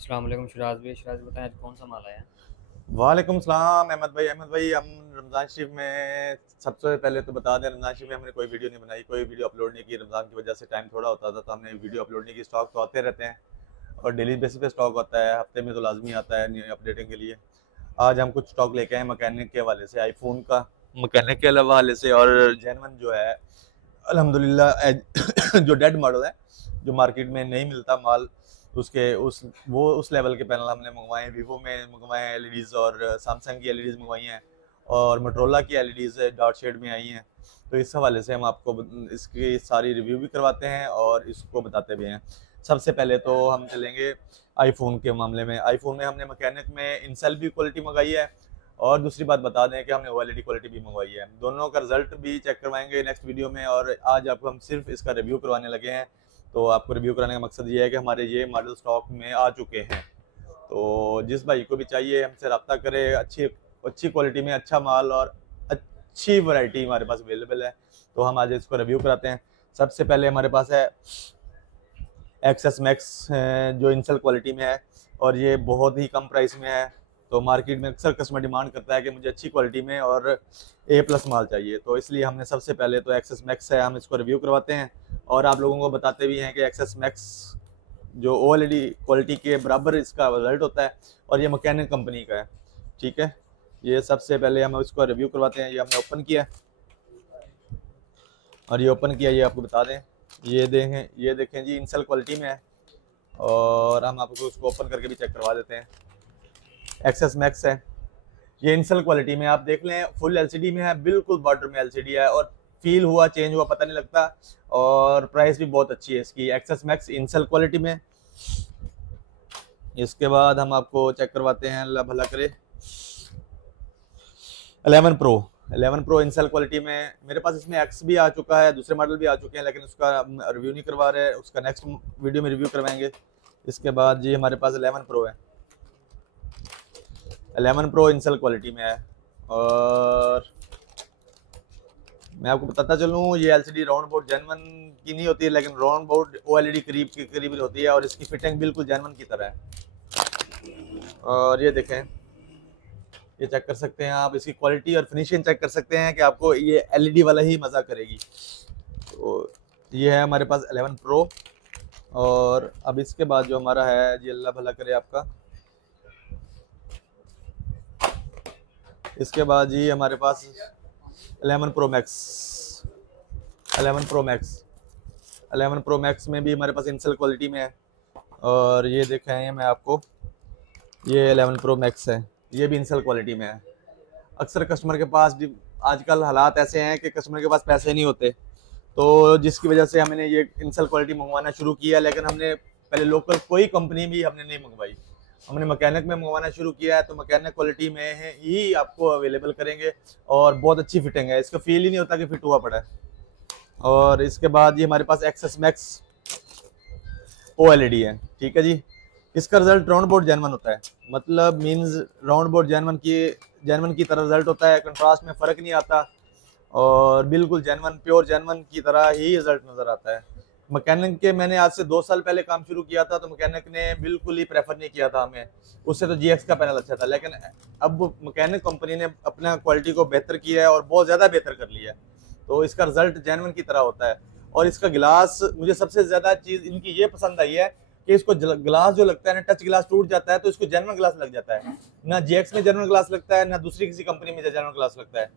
अस्सलाम वालेकुम शिराज भाई। शिराज बताएं आज कौन सा माल आया है? वालेकुम सलाम अहमद भाई हम रमज़ान शरीफ में सबसे पहले तो बता दें, रमज़ान शरीफ में हमने कोई वीडियो नहीं बनाई, कोई वीडियो अपलोड नहीं की। रमज़ान की वजह से टाइम थोड़ा होता था तो हमने वीडियो अपलोड नहीं की। स्टॉक तो आते रहते हैं और डेली बेसिस पे स्टॉक होता है, हफ्ते में तो लाजमी आता है न्यू अपडेटिंग के लिए। आज हम कुछ स्टॉक लेके आए मैकेनिक के हवाले से, आईफोन का मैकेनिक के हवाले से। और जेनवन जो है अल्हम्दुलिल्लाह जो डेड मॉडल है, जो मार्केट में नहीं मिलता माल, उसके उस लेवल के पैनल हमने मंगवाए हैं। वीवो में मंगवाए हैं एलईडीज़, और सैमसंग की एलईडीज़ मंगवाई हैं, और मोटरोला की एलईडीज़ डार्क शेड में आई हैं। तो इस हवाले से हम आपको इसकी सारी रिव्यू भी करवाते हैं और इसको बताते भी हैं। सबसे पहले तो हम चलेंगे आईफोन के मामले में। आईफोन में हमने मैकेनिक में इनसेल भी क्वालिटी मंगाई है, और दूसरी बात बता दें कि हमने ओएलईडी क्वालिटी भी मंगवाई है। दोनों का रिजल्ट भी चेक करवाएंगे नेक्स्ट वीडियो में, और आज आपको हम सिर्फ इसका रिव्यू करवाने लगे हैं। तो आपको रिव्यू कराने का मकसद ये है कि हमारे ये मॉडल स्टॉक में आ चुके हैं। तो जिस भाई को भी चाहिए हमसे रब्ता करे। अच्छी अच्छी क्वालिटी में अच्छा माल और अच्छी वैरायटी हमारे पास अवेलेबल है। तो हम आज इसको रिव्यू कराते हैं। सबसे पहले हमारे पास है एक्सेस मैक्स, जो इंसल क्वालिटी में है, और ये बहुत ही कम प्राइस में है। तो मार्केट में अक्सर कस्टमर डिमांड करता है कि मुझे अच्छी क्वालिटी में और A+ माल चाहिए, तो इसलिए हमने सबसे पहले तो एक्सेस मैक्स है, हम इसको रिव्यू करवाते हैं और आप लोगों को बताते भी हैं कि एक्सेस मैक्स जो OLED क्वालिटी के बराबर इसका रिजल्ट होता है, और ये मैकेनिक कंपनी का है। ठीक है, ये सबसे पहले हम इसको रिव्यू करवाते हैं। ये हमने ओपन किया, और ये ओपन किया, ये आपको बता दें, ये देखें जी, इंसल क्वालिटी में है। और हम आपको उसको ओपन करके भी चेक करवा देते हैं। एक्सेस मैक्स है, ये इंसल क्वालिटी में, आप देख लें फुल एलसीडी में है, बिल्कुल बॉर्डर में एलसीडी है, और फील हुआ चेंज हुआ पता नहीं लगता, और प्राइस भी बहुत अच्छी है इसकी। एक्सेस मैक्स इंसल क्वालिटी में। इसके बाद हम आपको चेक करवाते हैं, अल्लाह भला करे, 11 प्रो इंसल क्वालिटी में। मेरे पास इसमें एक्स भी आ चुका है, दूसरे मॉडल भी आ चुके हैं, लेकिन उसका रिव्यू नहीं करवा रहे, उसका नेक्स्ट वीडियो में रिव्यू करवाएंगे। इसके बाद जी हमारे पास 11 प्रो है, 11 प्रो इंसल क्वालिटी में है। और मैं आपको बताता चलूँ, ये एलसीडी राउंड बोर्ड जेनवन की नहीं होती है, लेकिन राउंड बोर्ड OLED करीब के करीब होती है, और इसकी फिटिंग बिल्कुल जेनवन की तरह है। और ये देखें, ये चेक कर सकते हैं आप, इसकी क्वालिटी और फिनिशिंग चेक कर सकते हैं कि आपको ये LED वाला ही मज़ा करेगी। तो ये है हमारे पास 11 प्रो। और अब इसके बाद जो हमारा है जी, अल्लाह भला करे आपका, इसके बाद जी हमारे पास 11 pro max. 11 pro max 11 pro max में भी हमारे पास इंसल क्वालिटी में है। और ये देखें मैं आपको, ये 11 प्रो मैक्स है, ये भी इंसल क्वालिटी में है। अक्सर कस्टमर के पास आजकल हालात ऐसे हैं कि कस्टमर के पास पैसे नहीं होते, तो जिसकी वजह से हमने ये इंसल क्वालिटी मंगवाना शुरू किया। लेकिन हमने पहले लोकल कोई कंपनी भी हमने नहीं मंगवाई, हमने मैकेनिक में मंगवाना शुरू किया है। तो मैकेनिक क्वालिटी में है ही आपको अवेलेबल करेंगे, और बहुत अच्छी फिटिंग है, इसका फील ही नहीं होता कि फिट हुआ पड़ा है। और इसके बाद ये हमारे पास एक्सेस मैक्स OLED है। ठीक है जी, इसका रिजल्ट राउंड बोर्ड जेनवन होता है, मतलब मींस राउंड बोर्ड जेनवन की तरह रिजल्ट होता है, कंट्रास्ट में फ़र्क नहीं आता, और बिल्कुल जेनवन, प्योर जेनवन की तरह ही रिजल्ट नज़र आता है। मैकेनिक के मैंने आज से 2 साल पहले काम शुरू किया था, तो मैकेनिक ने बिल्कुल ही प्रेफर नहीं किया था हमें, उससे तो GX का पैनल अच्छा था। लेकिन अब मैकेनिक कंपनी ने अपना क्वालिटी को बेहतर किया है, और बहुत ज़्यादा बेहतर कर लिया है, तो इसका रिजल्ट जेनवन की तरह होता है। और इसका गिलास, मुझे सबसे ज़्यादा चीज़ इनकी ये पसंद आई है कि इसको ग्लास जो लगता है ना, टच ग्लास टूट जाता है तो इसको जेनवन ग्लास लग जाता है। ना GX में जेनवन ग्लास लगता है, ना दूसरी किसी कंपनी में जेनवन ग्लास लगता है।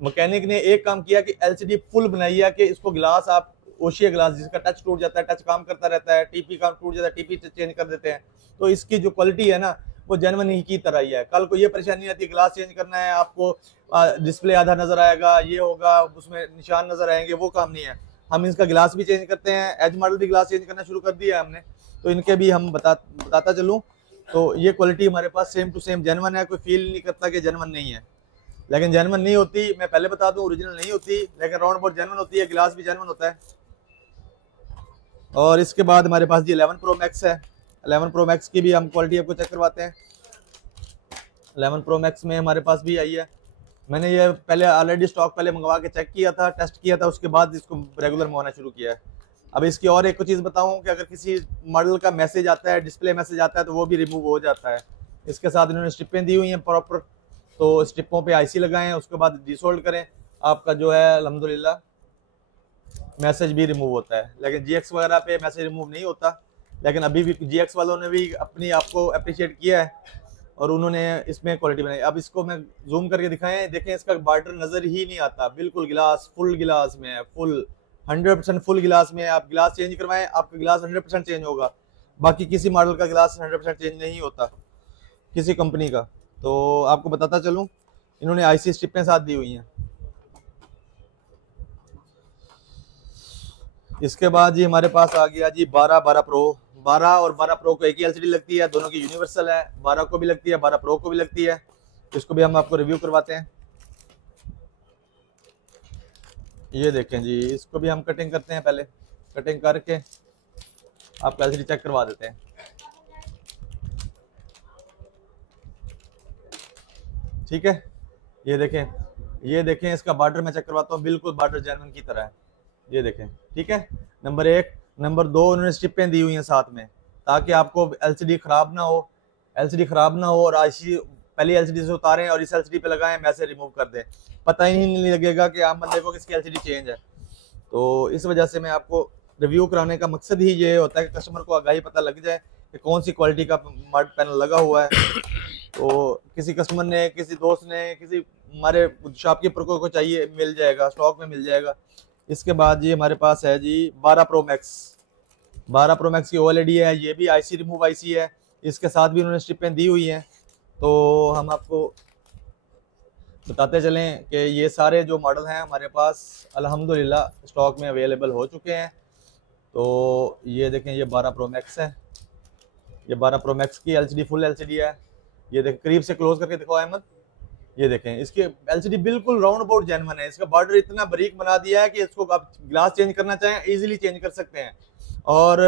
मैकेनिक ने एक काम किया कि LCD फुल बनाई है कि इसको ग्लास, आप ओशिया ग्लास जिसका टच टूट जाता है, टच काम करता रहता है, TP काम टूट जाता है, TP चेंज कर देते हैं, तो इसकी जो क्वालिटी है ना, वो जेनवन ही की तरह ही है। कल को ये परेशानी आती है, ग्लास चेंज करना है आपको, डिस्प्ले आधा नजर आएगा, ये होगा, उसमें निशान नजर आएंगे, वो काम नहीं है। हम इसका ग्लास भी चेंज करते हैं, एज मॉडल भी ग्लास चेंज करना शुरू कर दिया है हमने, तो इनके भी हम बताता चलूँ। तो ये क्वालिटी हमारे पास सेम टू सेम जेनवन है, कोई फील नहीं करता कि जेनवन नहीं है। लेकिन जेनवन नहीं होती, मैं पहले बता दूं, ओरिजिनल नहीं होती, लेकिन राउंड बोर्ड जेनवन होती है, गिलास भी जेनवन होता है। और इसके बाद हमारे पास जी 11 प्रो मैक्स है। 11 प्रो मैक्स की भी हम क्वालिटी आपको चेक करवाते हैं। 11 प्रो मैक्स में हमारे पास भी आई है, मैंने ये पहले ऑलरेडी स्टॉक पहले मंगवा के चेक किया था, टेस्ट किया था, उसके बाद इसको रेगुलर मंगवाना शुरू किया है। अब इसकी और एक चीज़ बताऊं कि अगर किसी मॉडल का मैसेज आता है, डिस्प्ले मैसेज आता है, तो वो भी रिमूव हो जाता है। इसके साथ इन्होंने स्ट्रिपें दी हुई हैं प्रॉपर, तो स्ट्रिपों पे आईसी लगाएं, उसके बाद डिसोल्ड करें, आपका जो है अल्हम्दुलिल्लाह मैसेज भी रिमूव होता है। लेकिन GX वगैरह पे मैसेज रिमूव नहीं होता, लेकिन अभी भी GX वालों ने भी अपनी आपको अप्रिशिएट किया है और उन्होंने इसमें क्वालिटी बनाई। अब इसको मैं जूम करके दिखाएं, देखें इसका बॉर्डर नज़र ही नहीं आता, बिल्कुल गिलास फुल गिलास में है, फुल 100% फुल गिलास में है। आप गिलास चेंज करवाएं, आपका गिलास 100% चेंज होगा। बाकी किसी मॉडल का गिलास 100% चेंज नहीं होता किसी कंपनी का। तो आपको बताता चलूँ, इन्होंने IC स्ट्रिपें साथ दी हुई हैं। इसके बाद जी हमारे पास आ गया जी 12 प्रो। 12 और 12 प्रो को एक ही LCD लगती है, दोनों की यूनिवर्सल है, 12 को भी लगती है, 12 प्रो को भी लगती है। इसको भी हम आपको रिव्यू करवाते हैं। ये देखें जी, इसको भी हम कटिंग करते हैं, पहले कटिंग करके आपका LCD चेक करवा देते हैं। ठीक है, ये देखें इसका बॉर्डर मैं चेक करवाता हूँ, बिल्कुल बॉर्डर जेन्युइन की तरह है। ये देखें, ठीक है, नंबर 1। नंबर 2, उन्होंने स्ट्रिपें दी हुई हैं साथ में, ताकि आपको LCD खराब ना हो, और IC पहले LCD से उतारें और इस LCD पे लगाएं, मैसेज रिमूव कर दें, पता ही नहीं लगेगा कि आम बंदे को किसकी LCD चेंज है। तो इस वजह से मैं आपको रिव्यू कराने का मकसद ही ये होता है कि कस्टमर को आगाही पता लग जाए कि कौन सी क्वालिटी का मड पैनल लगा हुआ है। तो किसी कस्टमर ने, किसी दोस्त ने, किसी हमारे शॉपकीपर को चाहिए, मिल जाएगा, स्टॉक में मिल जाएगा। इसके बाद जी हमारे पास है जी 12 प्रो मैक्स। 12 प्रो मैक्स की OLED है, ये भी IC रिमूव IC है, इसके साथ भी उन्होंने स्ट्रिपें दी हुई हैं। तो हम आपको बताते चलें कि ये सारे जो मॉडल हैं हमारे पास अल्हम्दुलिल्लाह स्टॉक में अवेलेबल हो चुके हैं। तो ये देखें, ये 12 प्रो मैक्स है, ये 12 प्रो मैक्स की LCD फुल LCD है। ये देखें, करीब से क्लोज करके दिखाओ अहमद। ये देखें, इसकी LCD बिल्कुल राउंड अबाउट जेन्युइन है, इसका बॉर्डर इतना बारीक बना दिया है कि इसको आप ग्लास चेंज करना चाहें इजीली चेंज कर सकते हैं। और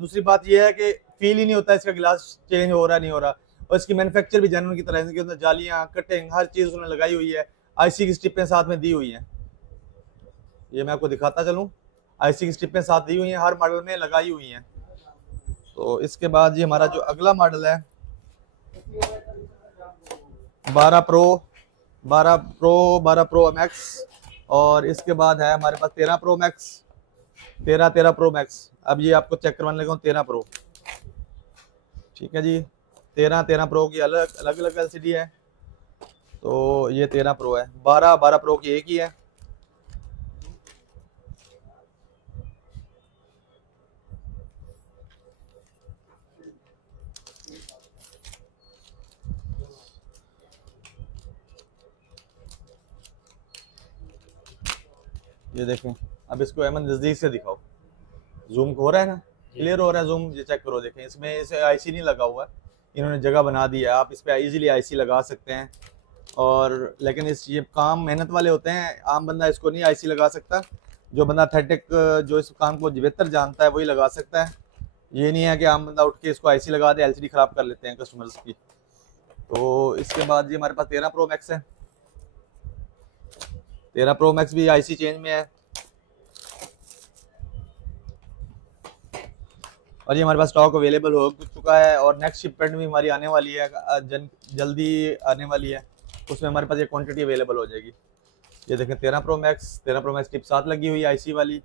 दूसरी बात यह है कि फील ही नहीं होता इसका गिलास चेंज हो रहा नहीं हो रहा। और इसकी मैन्युफैक्चर भी जेन्युइन की तरह है, इसके अंदर जालियाँ, कटिंग, हर चीज़ उन्होंने लगाई हुई है, IC की स्ट्रिपें साथ में दी हुई हैं। ये मैं आपको दिखाता चलूँ, IC की स्ट्रिपें साथ दी हुई हैं, हर मॉडल में लगाई हुई हैं। तो इसके बाद जी हमारा जो अगला मॉडल है 12 प्रो मैक्स, और इसके बाद है हमारे पास 13 प्रो मैक्स, 13 प्रो मैक्स। अब ये आपको चेक करवाने लगा हूँ 13 प्रो, ठीक है जी। 13 प्रो की अलग अलग LCD है, तो ये 13 प्रो है। 12 प्रो की एक ही है। ये देखें, अब इसको अहमद नज़दीक से दिखाओ, जूम हो रहा है ना, क्लियर हो रहा है जूम, ये चेक करो। देखें, इसमें इसे IC नहीं लगा हुआ है, इन्होंने जगह बना दी है, आप इस पर ईजिली IC लगा सकते हैं। और लेकिन ये काम मेहनत वाले होते हैं, आम बंदा इसको नहीं IC लगा सकता। जो बंदा एथेटिक, जो इस काम को बेहतर जानता है, वही लगा सकता है। ये नहीं है कि आम बंदा उठ के इसको IC लगा दे, LCD ख़राब कर लेते हैं कस्टमर्स की। तो इसके बाद ये हमारे पास 13 प्रो मैक्स है। 13 प्रो मैक्स भी IC चेंज में है, और ये हमारे पास स्टॉक अवेलेबल हो चुका है, और नेक्स्ट शिपमेंट भी हमारी आने वाली है, जल्दी आने वाली है, उसमें हमारे पास ये क्वांटिटी अवेलेबल हो जाएगी। ये देखें 13 प्रो मैक्स टिप साथ लगी हुई है IC वाली,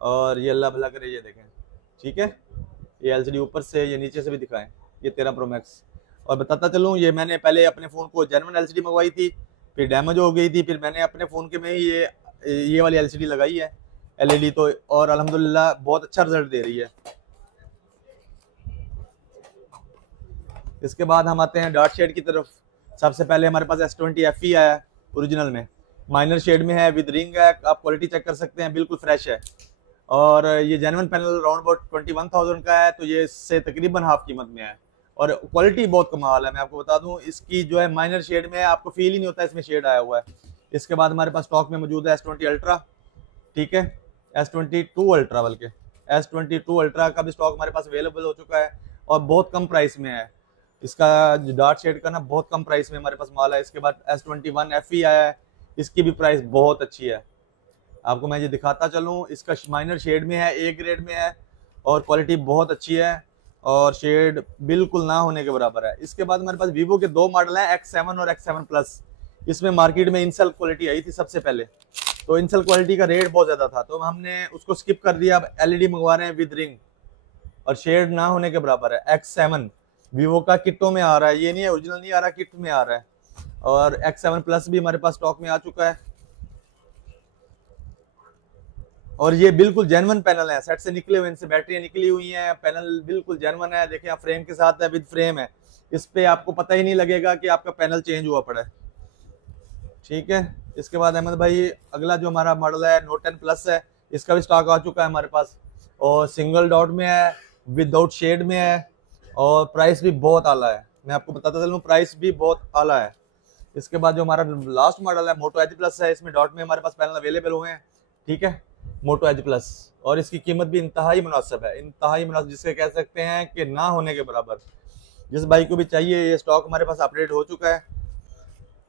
और ये अल्लाह भला करे, ये देखें, ठीक है। ये LCD ऊपर से, ये नीचे से भी दिखाएं, ये 13 प्रो मैक्स। और बताता चलूँ, ये मैंने पहले अपने फ़ोन को जेन्युइन LCD मंगवाई थी, फिर डैमेज हो गई थी, फिर मैंने अपने फ़ोन के में ही ये वाली LCD लगाई है LED, तो और अल्हम्दुलिल्लाह बहुत अच्छा रिजल्ट दे रही है। इसके बाद हम आते हैं डार्क शेड की तरफ। सबसे पहले हमारे पास S20 FE आया है, ओरिजिनल में, माइनर शेड में है, विद रिंग है, आप क्वालिटी चेक कर सकते हैं, बिल्कुल फ्रेश है। और ये जेन्युइन पैनल राउंड अबाउट 21,000 का है, तो ये इससे तकरीबन हाफ कीमत में है, और क्वालिटी बहुत कमाल है। मैं आपको बता दूं, इसकी जो है माइनर शेड में आपको फील ही नहीं होता इसमें शेड आया हुआ है। इसके बाद हमारे पास स्टॉक में मौजूद है S20 अल्ट्रा, ठीक है, S22 अल्ट्रा, बल्कि S22 अल्ट्रा का भी स्टॉक हमारे पास अवेलेबल हो चुका है, और बहुत कम प्राइस में है। इसका जो डार्क शेड का ना, बहुत कम प्राइस में हमारे पास माल है। इसके बाद S21 FE आया है, इसकी भी प्राइस बहुत अच्छी है। आपको मैं ये दिखाता चलूँ, इसका माइनर शेड में है, ए ग्रेड में है और क्वालिटी बहुत अच्छी है और शेड बिल्कुल ना होने के बराबर है। इसके बाद हमारे पास वीवो के 2 मॉडल हैं, X7 और X7 प्लस। इसमें मार्केट में इंसेल क्वालिटी आई थी सबसे पहले, तो इंसेल क्वालिटी का रेट बहुत ज्यादा था तो हमने उसको स्किप कर दिया। अब एलईडी मंगवा रहे हैं विद रिंग और शेड ना होने के बराबर है। X7 वीवो का किटों में आ रहा है, ये नहीं है ओरिजिनल नहीं आ रहा, किट में आ रहा है। और X7 प्लस भी हमारे पास स्टॉक में आ चुका है और ये बिल्कुल जेन्युइन पैनल है, सेट से निकले हुए, इनसे बैटरियां निकली हुई हैं, पैनल बिल्कुल जेन्युइन है। देखिए आप फ्रेम के साथ है, विद फ्रेम है, इस पे आपको पता ही नहीं लगेगा कि आपका पैनल चेंज हुआ पड़ा है। ठीक है, इसके बाद अहमद भाई अगला जो हमारा मॉडल है नोट 10 प्लस है, इसका भी स्टॉक आ चुका है हमारे पास और सिंगल डॉट में है, विदाउट शेड में है और प्राइस भी बहुत आला है। मैं आपको बताता चलूँ, प्राइस भी बहुत आला है। इसके बाद जो हमारा लास्ट मॉडल है मोटो एज प्लस है, इसमें डॉट में हमारे पास पैनल अवेलेबल हुए हैं। ठीक है, मोटो एज प्लस, और इसकी कीमत भी इंतहाई मुनासिब है, इंतहाई मुनासिब, जिसके कह सकते हैं कि ना होने के बराबर। जिस भाई को भी चाहिए, ये स्टॉक हमारे पास अपडेट हो चुका है।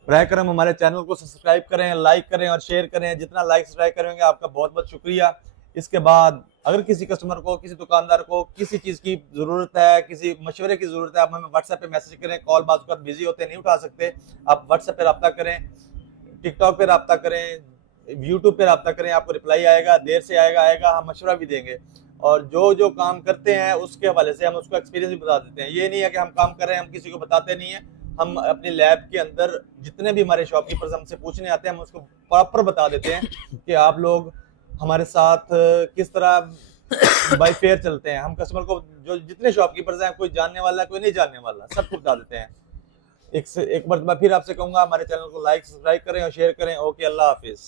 बराए करम हमारे चैनल को सब्सक्राइब करें, लाइक करें और शेयर करें। जितना लाइक सब्सक्राइब करेंगे आपका बहुत बहुत शुक्रिया। इसके बाद अगर किसी कस्टमर को, किसी दुकानदार को किसी चीज़ की ज़रूरत है, किसी मशवरे की ज़रूरत है, आप हमें व्हाट्सएप पे मैसेज करें। कॉल बाज़ वक्त बिजी होते नहीं उठा सकते, आप व्हाट्सएप पे रब्ता करें, टिकटॉक पे रब्ता करें, यूट्यूब पे रब्ता करें, आपको रिप्लाई आएगा, देर से आएगा, हम मशवरा भी देंगे और जो जो काम करते हैं उसके हवाले से हम उसको एक्सपीरियंस भी बता देते हैं। ये नहीं है कि हम काम कर रहे हैं हम किसी को बताते नहीं है, हम अपनी लैब के अंदर जितने भी हमारे शॉपकीपर्स हमसे पूछने आते हैं हम उसको प्रॉपर बता देते हैं कि आप लोग हमारे साथ किस तरह बाय फेयर चलते हैं। हम कस्टमर को, जो जितने शॉपकीपर्स हैं, कोई जानने वाला कोई नहीं जानने वाला, सबको बता देते हैं। एक बार मैं फिर आपसे कहूंगा हमारे चैनल को लाइक सब्सक्राइब करें और शेयर करें। ओके, अल्लाह हाफिज।